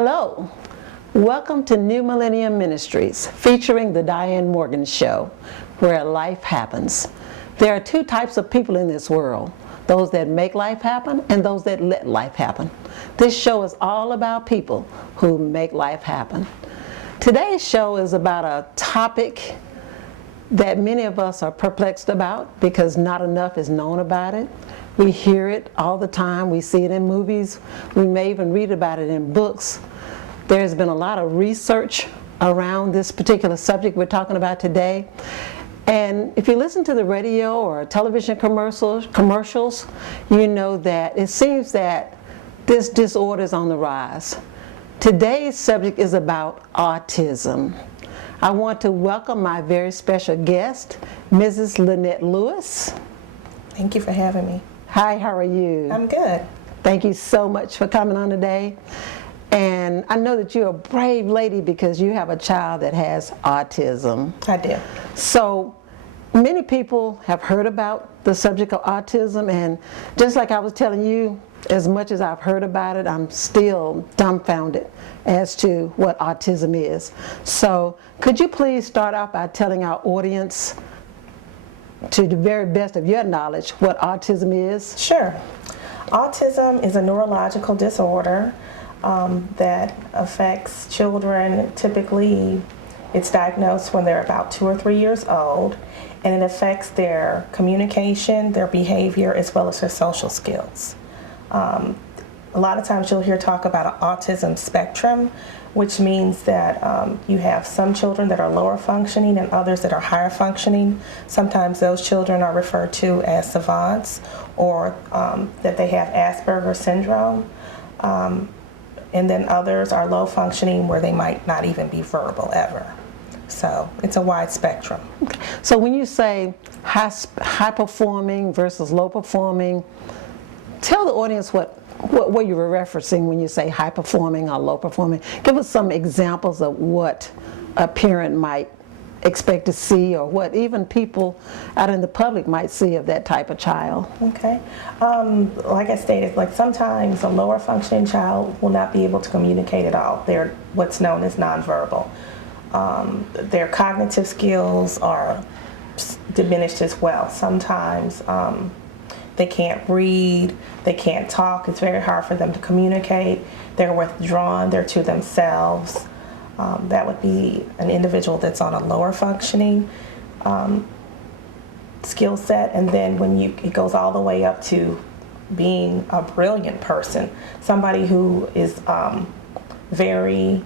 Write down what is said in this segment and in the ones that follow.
Hello, welcome to New Millennium Ministries, featuring the Diann Morgan Show, where life happens. There are two types of people in this world, those that make life happen and those that let life happen. This show is all about people who make life happen. Today's show is about a topic that many of us are perplexed about because not enough is known about it. We hear it all the time. We see it in movies. We may even read about it in books. There's been a lot of research around this particular subject we're talking about today. And if you listen to the radio or television commercials, you know that it seems that this disorder is on the rise. Today's subject is about autism. I want to welcome my very special guest, Mrs. Lynette Lewis. Thank you for having me. Hi, how are you? I'm good. Thank you so much for coming on today. And I know that you're a brave lady because you have a child that has autism. I do. So many people have heard about the subject of autism, and just like I was telling you, as much as I've heard about it, I'm still dumbfounded as to what autism is. So could you please start off by telling our audience, to the very best of your knowledge, what autism is? Sure. Autism is a neurological disorder that affects children. Typically, it's diagnosed when they're about 2 or 3 years old, and it affects their communication, their behavior, as well as their social skills. A lot of times you'll hear talk about an autism spectrum, which means that you have some children that are lower functioning and others that are higher functioning. Sometimes those children are referred to as savants, or that they have Asperger's syndrome. And then others are low functioning where they might not even be verbal ever. So it's a wide spectrum. Okay. So when you say high performing versus low performing, tell the audience what you were referencing when you say high performing or low performing. Give us some examples of what a parent might expect to see, or what even people out in the public might see of that type of child. Okay. Like I stated, like sometimes a lower functioning child will not be able to communicate at all. They're what's known as nonverbal. Their cognitive skills are diminished as well. Sometimes they can't read, they can't talk, it's very hard for them to communicate, they're withdrawn, they're to themselves. That would be an individual that's on a lower functioning skill set, and then when it goes all the way up to being a brilliant person, somebody who is very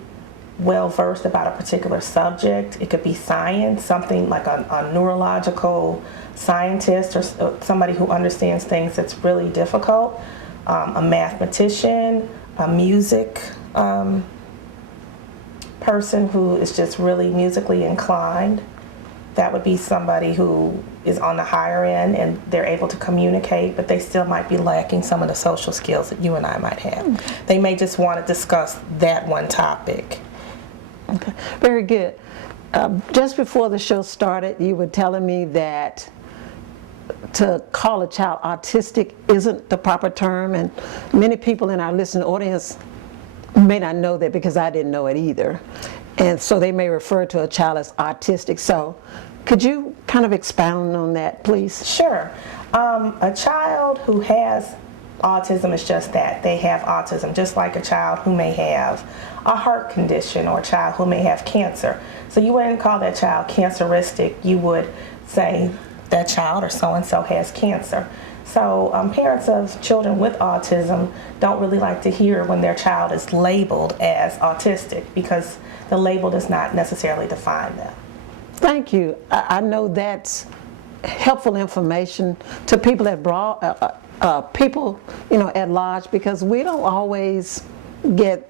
well versed about a particular subject. It could be science, something like a neurological scientist, or somebody who understands things that's really difficult, a mathematician, a music person who is just really musically inclined. That would be somebody who is on the higher end and they're able to communicate, but they still might be lacking some of the social skills that you and I might have. Okay. They may just want to discuss that one topic. Okay, very good. Just before the show started, you were telling me that to call a child autistic isn't the proper term, and many people in our listening audience may not know that because I didn't know it either. And so they may refer to a child as autistic. So could you kind of expound on that, please? Sure. A child who has autism is just that. They have autism, just like a child who may have a heart condition or a child who may have cancer. So you wouldn't call that child canceristic. You would say that child or so-and-so has cancer. So parents of children with autism don't really like to hear when their child is labeled as autistic, because the label does not necessarily define them. Thank you. I know that's helpful information to people people, at large, because we don't always get,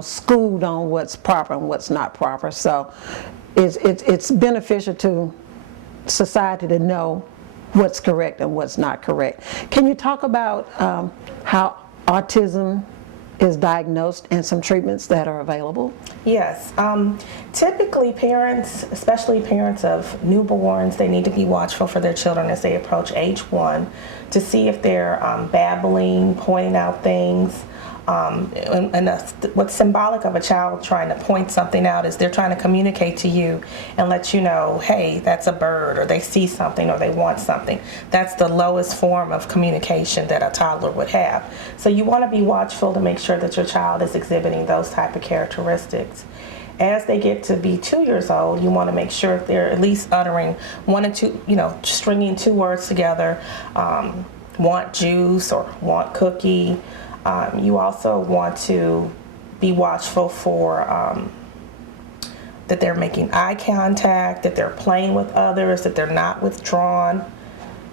schooled on what's proper and what's not proper. So it's beneficial to society to know what's correct and what's not correct. Can you talk about how autism is diagnosed and some treatments that are available? Yes. Typically parents, especially parents of newborns, they need to be watchful for their children as they approach age 1 to see if they're babbling, pointing out things, What's symbolic of a child trying to point something out is they're trying to communicate to you and let you know, hey, that's a bird, or they see something, or they want something. That's the lowest form of communication that a toddler would have. So you want to be watchful to make sure that your child is exhibiting those type of characteristics. As they get to be 2 years old, you want to make sure they're at least uttering one or two, stringing two words together, want juice or want cookie. You also want to be watchful for that they're making eye contact, that they're playing with others, that they're not withdrawn,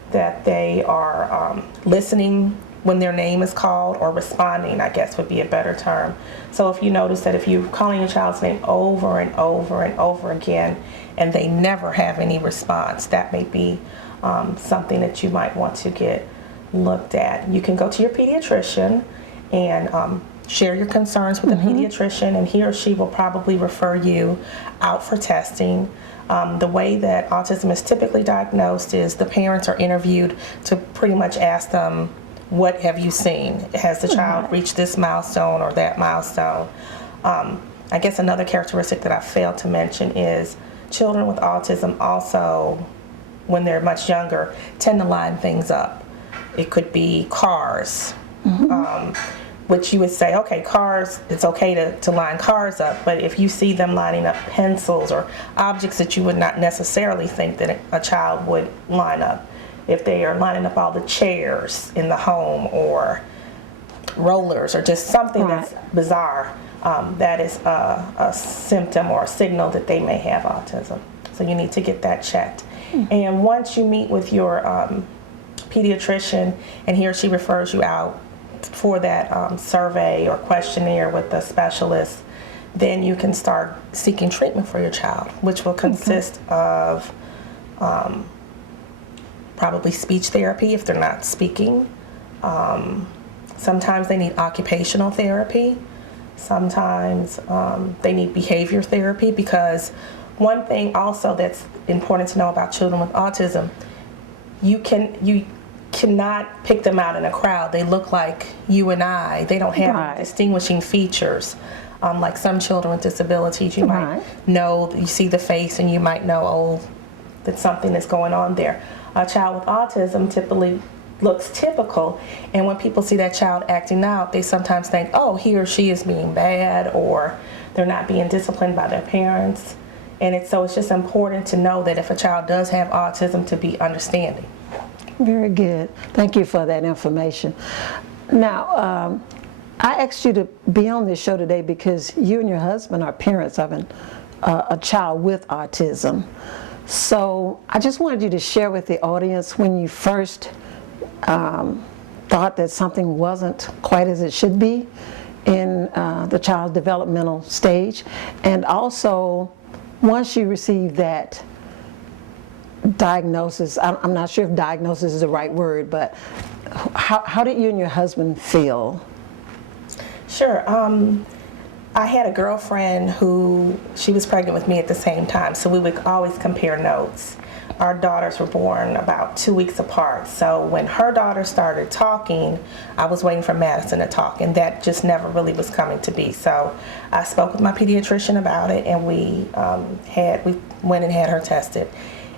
that they are listening when their name is called, or responding, I guess would be a better term. So if you notice that if you're calling your child's name over and over and over again and they never have any response, that may be something that you might want to get looked at. You can go to your pediatrician and share your concerns with the pediatrician, and he or she will probably refer you out for testing. The way that autism is typically diagnosed is the parents are interviewed to pretty much ask them, what have you seen? Has the child reached this milestone or that milestone? I guess another characteristic that I failed to mention is children with autism also, when they're much younger, tend to line things up. It could be cars, which you would say, okay, cars, it's okay to line cars up, but if you see them lining up pencils or objects that you would not necessarily think that a child would line up, if they are lining up all the chairs in the home or rollers or just something that's bizarre, that is a symptom or a signal that they may have autism. So you need to get that checked. And once you meet with your pediatrician and he or she refers you out for that survey or questionnaire with the specialist, then you can start seeking treatment for your child, which will consist of probably speech therapy if they're not speaking. Sometimes they need occupational therapy. Sometimes they need behavior therapy, because one thing also that's important to know about children with autism, you cannot pick them out in a crowd. They look like you and I. They don't have distinguishing features. Like some children with disabilities, you might know, you see the face and you might know, oh, that something is going on there. A child with autism typically looks typical, and when people see that child acting out, they sometimes think, oh, he or she is being bad, or they're not being disciplined by their parents. And it's just important to know that if a child does have autism, to be understanding. Very good. Thank you for that information. Now, I asked you to be on this show today because you and your husband are parents of a child with autism. So I just wanted you to share with the audience when you first thought that something wasn't quite as it should be in the child's developmental stage, and also once you received that diagnosis, I'm not sure if diagnosis is the right word, but how did you and your husband feel? Sure. I had a girlfriend who, she was pregnant with me at the same time, so we would always compare notes. Our daughters were born about 2 weeks apart, so when her daughter started talking, I was waiting for Madison to talk, and that just never really was coming to be. So I spoke with my pediatrician about it, and we went and had her tested,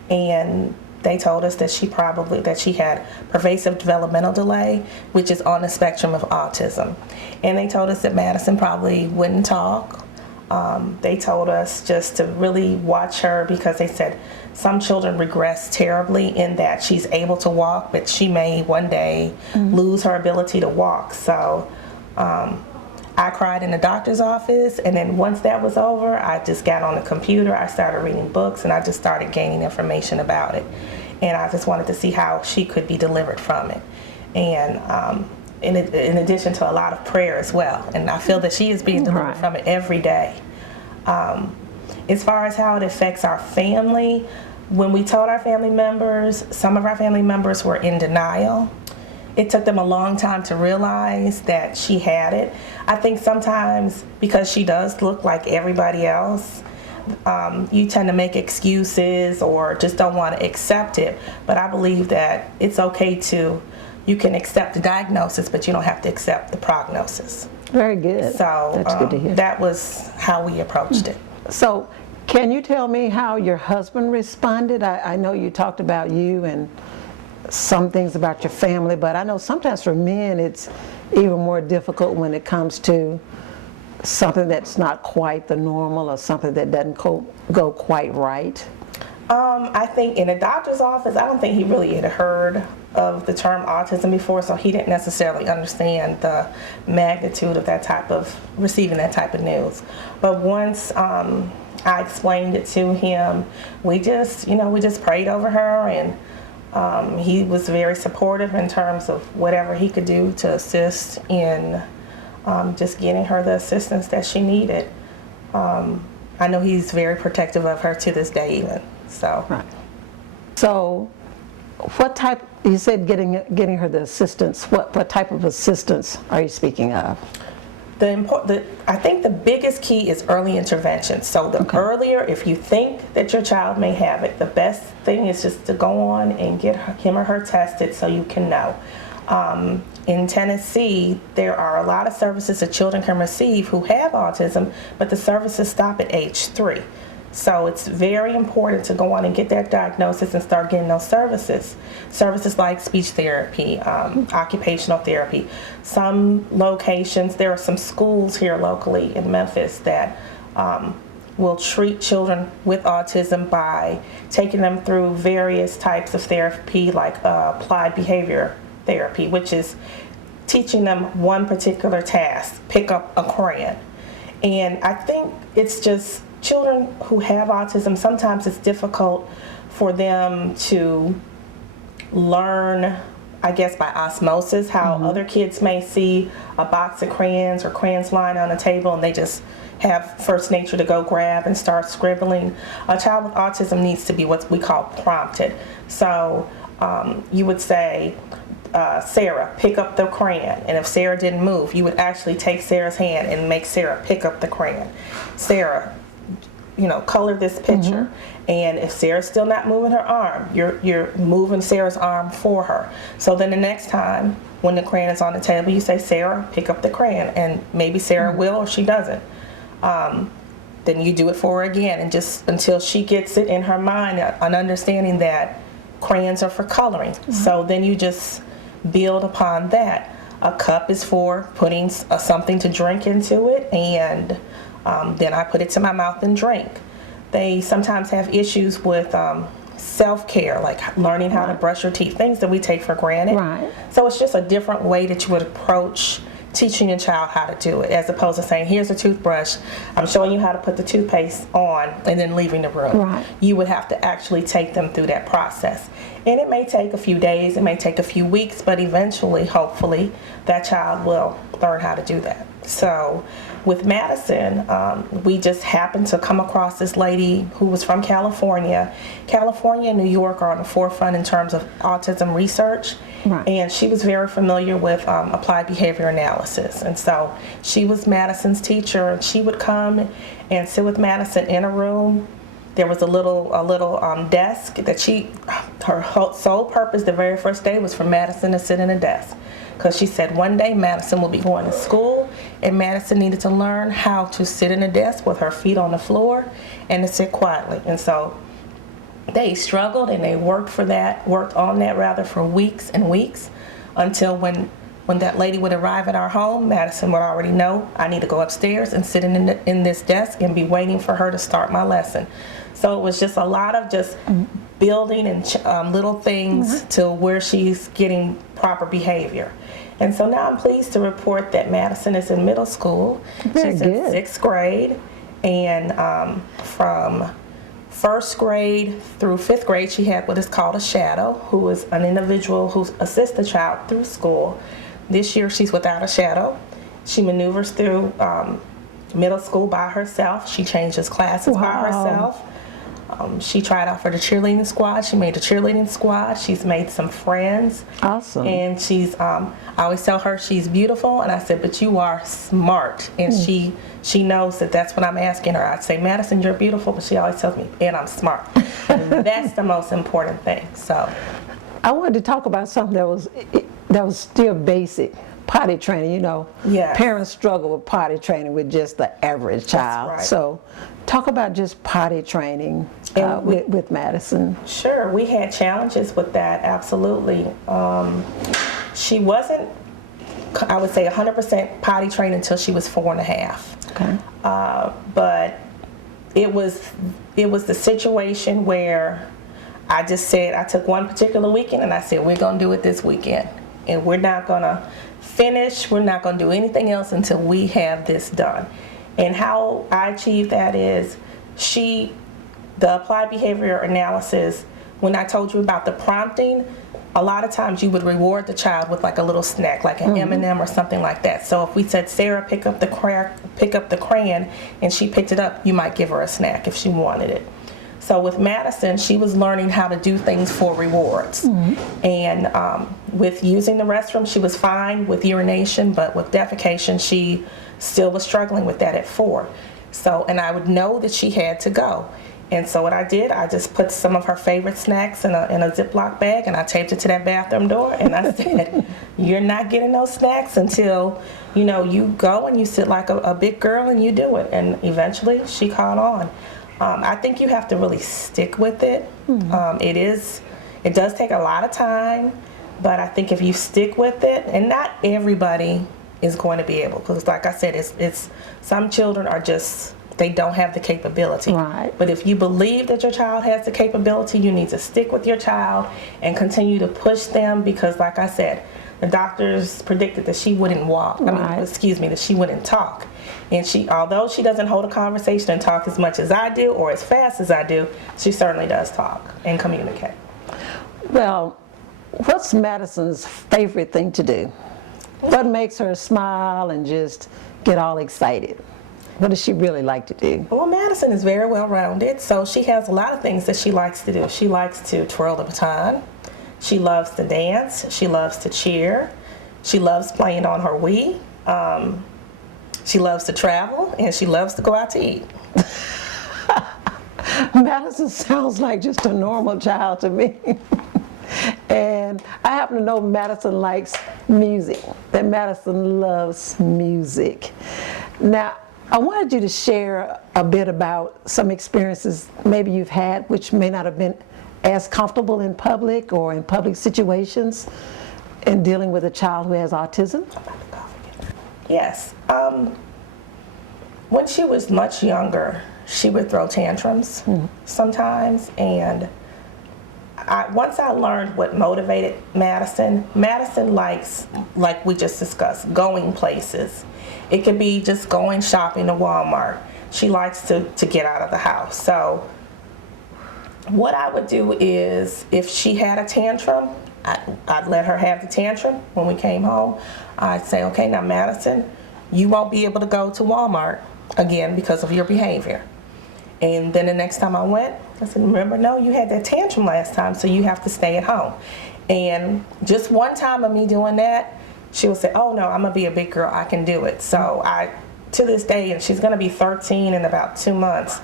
and they told us that she had pervasive developmental delay, which is on the spectrum of autism. And they told us that Madison probably wouldn't talk. They told us just to really watch her, because they said some children regress terribly in that she's able to walk, but she may one day lose her ability to walk. So I cried in the doctor's office, and then once that was over, I just got on the computer, I started reading books, and I just started gaining information about it. And I just wanted to see how she could be delivered from it. And in addition to a lot of prayer as well. And I feel that she is being delivered from it every day. As far as how it affects our family, when we told our family members, some of our family members were in denial. It took them a long time to realize that she had it. I think sometimes because she does look like everybody else, you tend to make excuses or just don't want to accept it. But I believe that it's okay you can accept the diagnosis, but you don't have to accept the prognosis. Very good. So That's good to hear. that was how we approached it. So can you tell me how your husband responded? I know you talked about you and some things about your family, but I know sometimes for men it's even more difficult when it comes to something that's not quite the normal or something that doesn't go quite right. I think in a doctor's office, I don't think he really had heard of the term autism before, so he didn't necessarily understand the magnitude of receiving that type of news. But once I explained it to him, we just prayed over her, and he was very supportive in terms of whatever he could do to assist in just getting her the assistance that she needed. I know he's very protective of her to this day even. So. Right. So what type, you said getting her the assistance, what type of assistance are you speaking of? I think the biggest key is early intervention. So the earlier, if you think that your child may have it, the best thing is just to go on and get him or her tested so you can know. In Tennessee, there are a lot of services that children can receive who have autism, but the services stop at age 3. So it's very important to go on and get that diagnosis and start getting those services. Services like speech therapy, occupational therapy. Some locations, there are some schools here locally in Memphis that will treat children with autism by taking them through various types of therapy, like applied behavior therapy, which is teaching them one particular task, pick up a crayon. And I think it's just children who have autism, sometimes it's difficult for them to learn, I guess, by osmosis, how other kids may see a box of crayons or crayons lying on a table and they just have first nature to go grab and start scribbling. A child with autism needs to be what we call prompted. So you would say, Sarah, pick up the crayon. And if Sarah didn't move, you would actually take Sarah's hand and make Sarah pick up the crayon. Sarah, color this picture. And if Sarah's still not moving her arm, you're moving Sarah's arm for her. So then the next time when the crayon is on the table, you say, Sarah, pick up the crayon. And maybe Sarah will or she doesn't. Then you do it for her again, and just until she gets it in her mind, an understanding that crayons are for coloring. So then you just build upon that. A cup is for putting something to drink into it, and then I put it to my mouth and drink. They sometimes have issues with self-care, like learning how to brush your teeth, things that we take for granted. Right. So it's just a different way that you would approach teaching your child how to do it, as opposed to saying, here's a toothbrush, I'm showing you how to put the toothpaste on, and then leaving the room. Right. You would have to actually take them through that process. And it may take a few days, it may take a few weeks, but eventually, hopefully, that child will learn how to do that. So with Madison, we just happened to come across this lady who was from California. California and New York are on the forefront in terms of autism research. Right. And she was very familiar with applied behavior analysis. And so she was Madison's teacher, and she would come and sit with Madison in a room. There was a little desk that her sole purpose the very first day was for Madison to sit in a desk. Because she said one day Madison will be going to school, and Madison needed to learn how to sit in a desk with her feet on the floor and to sit quietly. And so they struggled, and they worked on that for weeks and weeks, until when that lady would arrive at our home, Madison would already know, I need to go upstairs and sit in this desk and be waiting for her to start my lesson. So it was just a lot of just building and little things to where she's getting proper behavior. And so now I'm pleased to report that Madison is in middle school. Very She's good. in 6th grade, and from 1st grade through 5th grade, she had what is called a shadow, who is an individual who assists the child through school. This year, she's without a shadow. She maneuvers through middle school by herself. She changes classes by herself. She tried out for the cheerleading squad. She made the cheerleading squad. She's made some friends. Awesome. And she's, I always tell her she's beautiful, and I said, but you are smart. And she knows that that's what I'm asking her. I'd say, Madison, you're beautiful, but she always tells me, and I'm smart. And that's the most important thing. So I wanted to talk about something that was still basic, potty training, you know, Yes. parents struggle with potty training with just the average child. right. So talk about just potty training And with Madison. Sure, we had challenges with that, absolutely. She wasn't, I would say, 100% potty trained until she was 4.5. Okay. But it was the situation where I just said, I took one particular weekend and I said, we're going to do it this weekend. And we're not going to finish, we're not going to do anything else until we have this done. And how I achieved that is the applied behavior analysis, when I told you about the prompting, a lot of times you would reward the child with like a little snack, like an M&M or something like that. So if we said, Sarah, pick up the crayon, and she picked it up, you might give her a snack if she wanted it. So with Madison, she was learning how to do things for rewards. And with using the restroom, she was fine with urination, but with defecation, she still was struggling with that at 4. So, and I would know that she had to go. And so what I did, I just put some of her favorite snacks in a Ziploc bag, and I taped it to that bathroom door, and I said, you're not getting those snacks until, you know, you go and you sit like a big girl and you do it. And eventually she caught on. I think you have to really stick with it. It does take a lot of time, but I think if you stick with it, and not everybody is going to be able, because like I said, it's some children are just, they don't have the capability. Right. But if you believe that your child has the capability, you need to stick with your child and continue to push them, because like I said, the doctors predicted that she wouldn't walk. That she wouldn't talk. And although she doesn't hold a conversation and talk as much as I do or as fast as I do, she certainly does talk and communicate. Well, what's Madison's favorite thing to do? What makes her smile and just get all excited? What does she really like to do? Well, Madison is very well-rounded, so she has a lot of things that she likes to do. She likes to twirl the baton. She loves to dance. She loves to cheer. She loves playing on her Wii. She loves to travel, and she loves to go out to eat. Madison sounds like just a normal child to me. And I happen to know Madison likes music, that Madison loves music. Now, I wanted you to share a bit about some experiences maybe you've had which may not have been as comfortable in public or in public situations in dealing with a child who has autism. Yes. When she was much younger, she would throw tantrums sometimes, and once I learned what motivated Madison likes, like we just discussed, going places. It could be just going shopping to Walmart. She likes to get out of the house. So what I would do is, if she had a tantrum, I'd let her have the tantrum. When we came home, I'd say, okay, now Madison, you won't be able to go to Walmart again because of your behavior. And then the next time I went, I said, remember, no, you had that tantrum last time, so you have to stay at home. And just one time of me doing that, she would say, oh no, I'm gonna be a big girl, I can do it. So to this day, and she's gonna be 13 in about 2 months,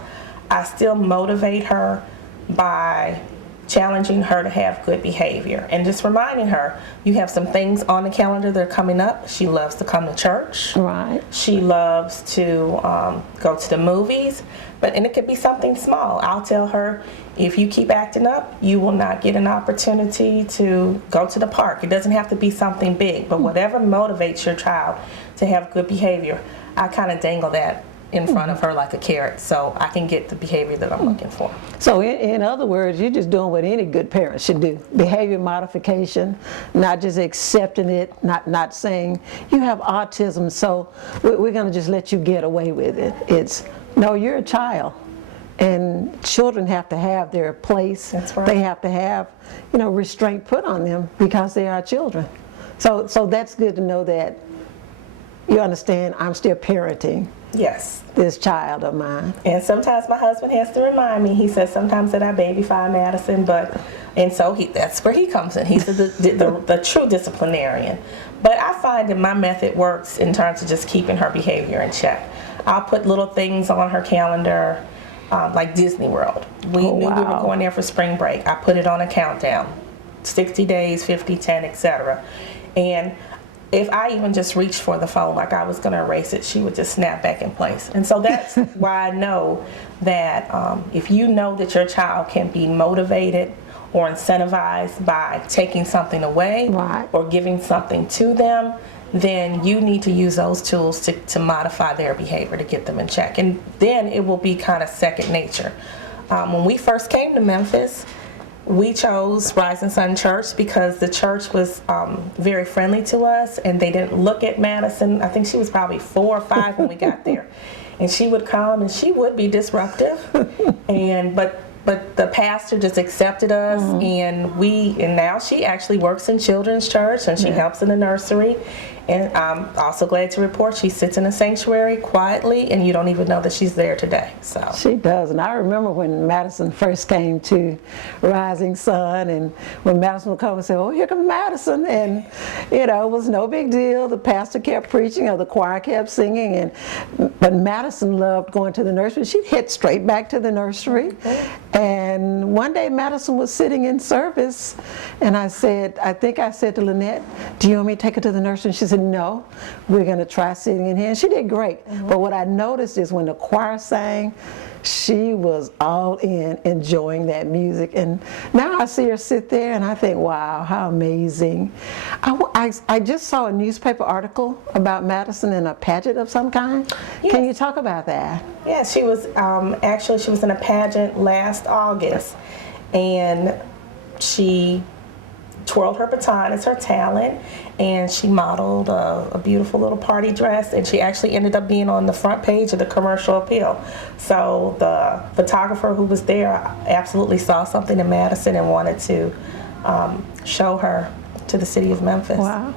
I still motivate her by challenging her to have good behavior and just reminding her, you have some things on the calendar that are coming up. She loves to come to church. Right. She loves to go to the movies, and it could be something small. I'll tell her, if you keep acting up, you will not get an opportunity to go to the park. It doesn't have to be something big, but whatever motivates your child to have good behavior, I kind of dangle that in front of her like a carrot, so I can get the behavior that I'm looking for. So in other words, you're just doing what any good parent should do. Behavior modification, not just accepting it, not saying, you have autism, so we're gonna just let you get away with it. It's, no, you're a child. And children have to have their place. That's right. They have to have, restraint put on them because they are children. So that's good to know that you understand I'm still parenting. Yes. This child of mine. And sometimes my husband has to remind me. He says sometimes that I babyfy Madison, and so that's where he comes in. He's the true disciplinarian. But I find that my method works in terms of just keeping her behavior in check. I'll put little things on her calendar, like Disney World. We knew we were going there for spring break. I put it on a countdown, 60 days, 50, 10, etc. And if I even just reached for the phone like I was going to erase it, she would just snap back in place. And so that's why I know that if you know that your child can be motivated or incentivized by taking something away Right. or giving something to them, then you need to use those tools to modify their behavior to get them in check. And then it will be kind of second nature. When we first came to Memphis, we chose Rising Sun Church because the church was very friendly to us, and they didn't look at Madison. I think she was probably 4 or 5 when we got there. And she would come and she would be disruptive, but the pastor just accepted us, and now she actually works in children's church, and she helps in the nursery. And I'm also glad to report she sits in a sanctuary quietly, and you don't even know that she's there today. So She does, and I remember when Madison first came to Rising Sun, and when Madison would come and say, "Oh, here comes Madison," and it was no big deal. The pastor kept preaching, or the choir kept singing, but Madison loved going to the nursery. She'd head straight back to the nursery. And one day Madison was sitting in service, and I think I said to Lynette, "Do you want me to take her to the nursery?" And she said, "No, we're going to try sitting in here." And she did great. But what I noticed is when the choir sang, she was all in, enjoying that music. And now I see her sit there and I think, wow, how amazing. I just saw a newspaper article about Madison in a pageant of some kind. Yes. Can you talk about that? yeah, she was actually she was in a pageant last August, and she twirled her baton as her talent, and she modeled a beautiful little party dress, and she actually ended up being on the front page of the Commercial Appeal. So the photographer who was there absolutely saw something in Madison and wanted to show her to the city of Memphis. Wow.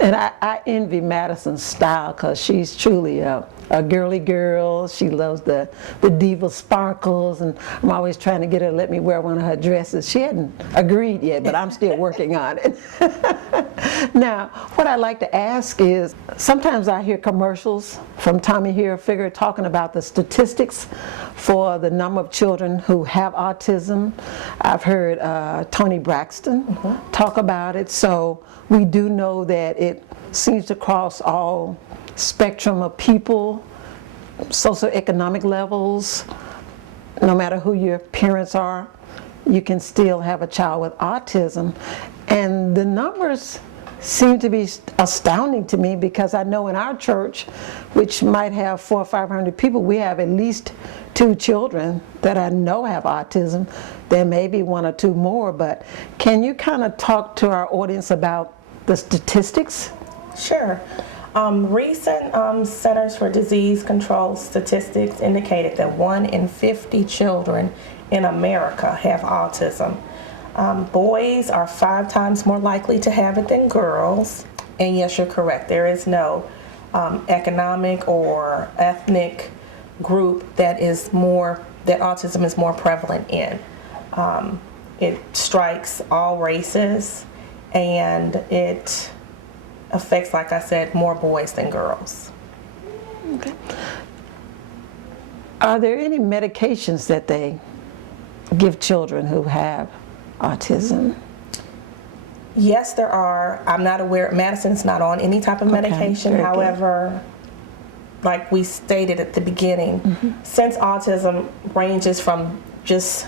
And I envy Madison's style, because she's truly a girly girl. She loves the diva sparkles, and I'm always trying to get her to let me wear one of her dresses. She hadn't agreed yet, but I'm still working on it. Now, what I like to ask is, sometimes I hear commercials from Tommy Hilfiger talking about the statistics for the number of children who have autism. I've heard Tony Braxton talk about it. So we do know that it seems to cross all spectrum of people, socioeconomic levels. No matter who your parents are, you can still have a child with autism. And the numbers seem to be astounding to me, because I know in our church, which might have 400 or 500 people, we have at least 2 children that I know have autism. There may be 1 or 2 more, but can you kind of talk to our audience about the statistics? Sure. Recent Centers for Disease Control statistics indicated that 1 in 50 children in America have autism. Boys are 5 times more likely to have it than girls. And yes, you're correct. There is no economic or ethnic group that autism is more prevalent in. It strikes all races, and it affects, like I said, more boys than girls. Okay. Are there any medications that they give children who have autism? Yes, there are. I'm not aware. Madison's not on any type of medication. very good. However, like we stated at the beginning, since autism ranges from just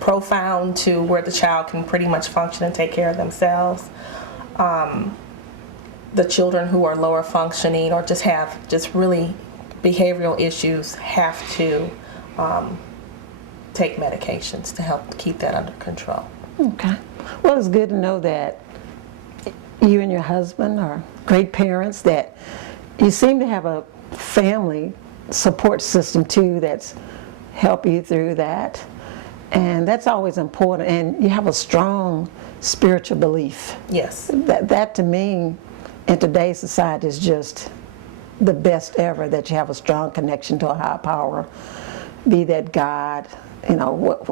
profound to where the child can pretty much function and take care of themselves, the children who are lower functioning or just have really behavioral issues have to take medications to help keep that under control. Okay. Well, it's good to know that you and your husband are great parents, that you seem to have a family support system too that's helped you through that. And that's always important. And you have a strong spiritual belief. Yes. That to me, in today's society, is just the best ever, that you have a strong connection to a higher power, be that God,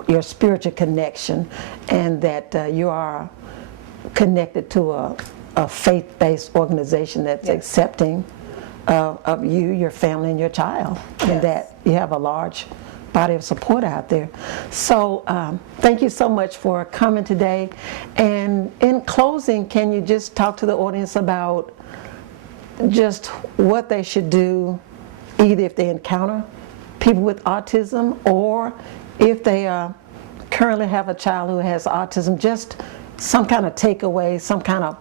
your spiritual connection, and that you are connected to a faith-based organization that's accepting of you, your family, and your child, and that you have a large body of support out there. So thank you so much for coming today. And in closing, can you just talk to the audience about just what they should do, either if they encounter people with autism or if they currently have a child who has autism, just some kind of takeaway, some kind of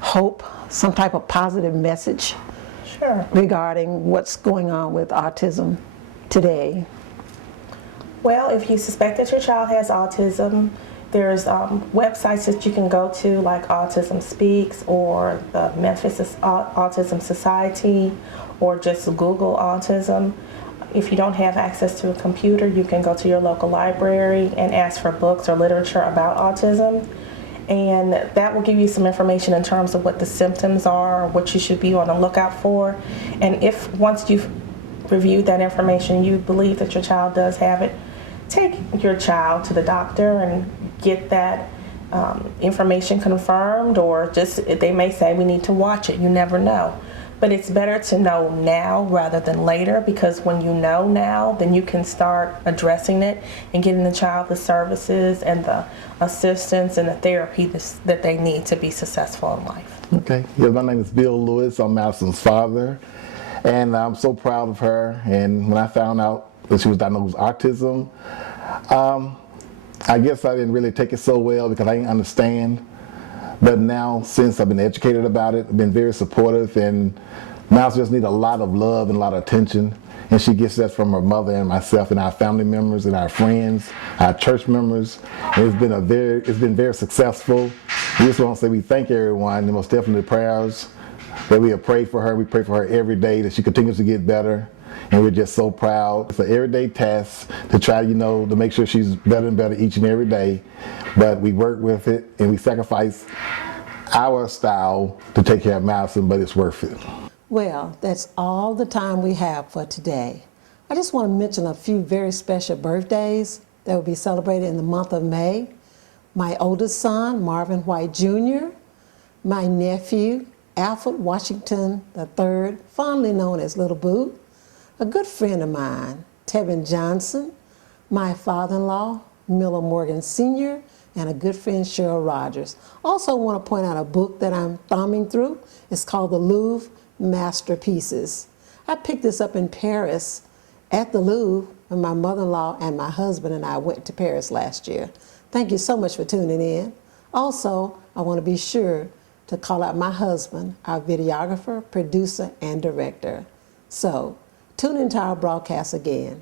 hope, some type of positive message regarding what's going on with autism today? Well, if you suspect that your child has autism, there's websites that you can go to, like Autism Speaks or the Memphis Autism Society, or just Google autism. If you don't have access to a computer, you can go to your local library and ask for books or literature about autism. And that will give you some information in terms of what the symptoms are, what you should be on the lookout for. And if once you've reviewed that information, you believe that your child does have it, take your child to the doctor and get that information confirmed, or just, they may say we need to watch it. You never know. But it's better to know now rather than later, because when you know now, then you can start addressing it and getting the child the services and the assistance and the therapy that they need to be successful in life. Okay. Yeah, my name is Bill Lewis. I'm Madison's father, and I'm so proud of her. And when I found out that she was diagnosed with autism, I guess I didn't really take it so well because I didn't understand. But now, since I've been educated about it, I've been very supportive, and now she just needs a lot of love and a lot of attention. And she gets that from her mother and myself and our family members and our friends, our church members. And it's been very successful. We just want to say we thank everyone, and most definitely the prayers that we have prayed for her. We pray for her every day that she continues to get better. And we're just so proud. It's an everyday task to try, to make sure she's better and better each and every day. But we work with it, and we sacrifice our style to take care of Madison, but it's worth it. Well, that's all the time we have for today. I just want to mention a few very special birthdays that will be celebrated in the month of May. My oldest son, Marvin White Jr., my nephew, Alfred Washington III, fondly known as Little Boo, a good friend of mine, Tevin Johnson, my father-in-law, Miller Morgan Sr., and a good friend, Cheryl Rogers. Also want to point out a book that I'm thumbing through. It's called The Louvre Masterpieces. I picked this up in Paris at the Louvre when my mother-in-law and my husband and I went to Paris last year. Thank you so much for tuning in. Also, I want to be sure to call out my husband, our videographer, producer, and director. So, tune into our broadcast again.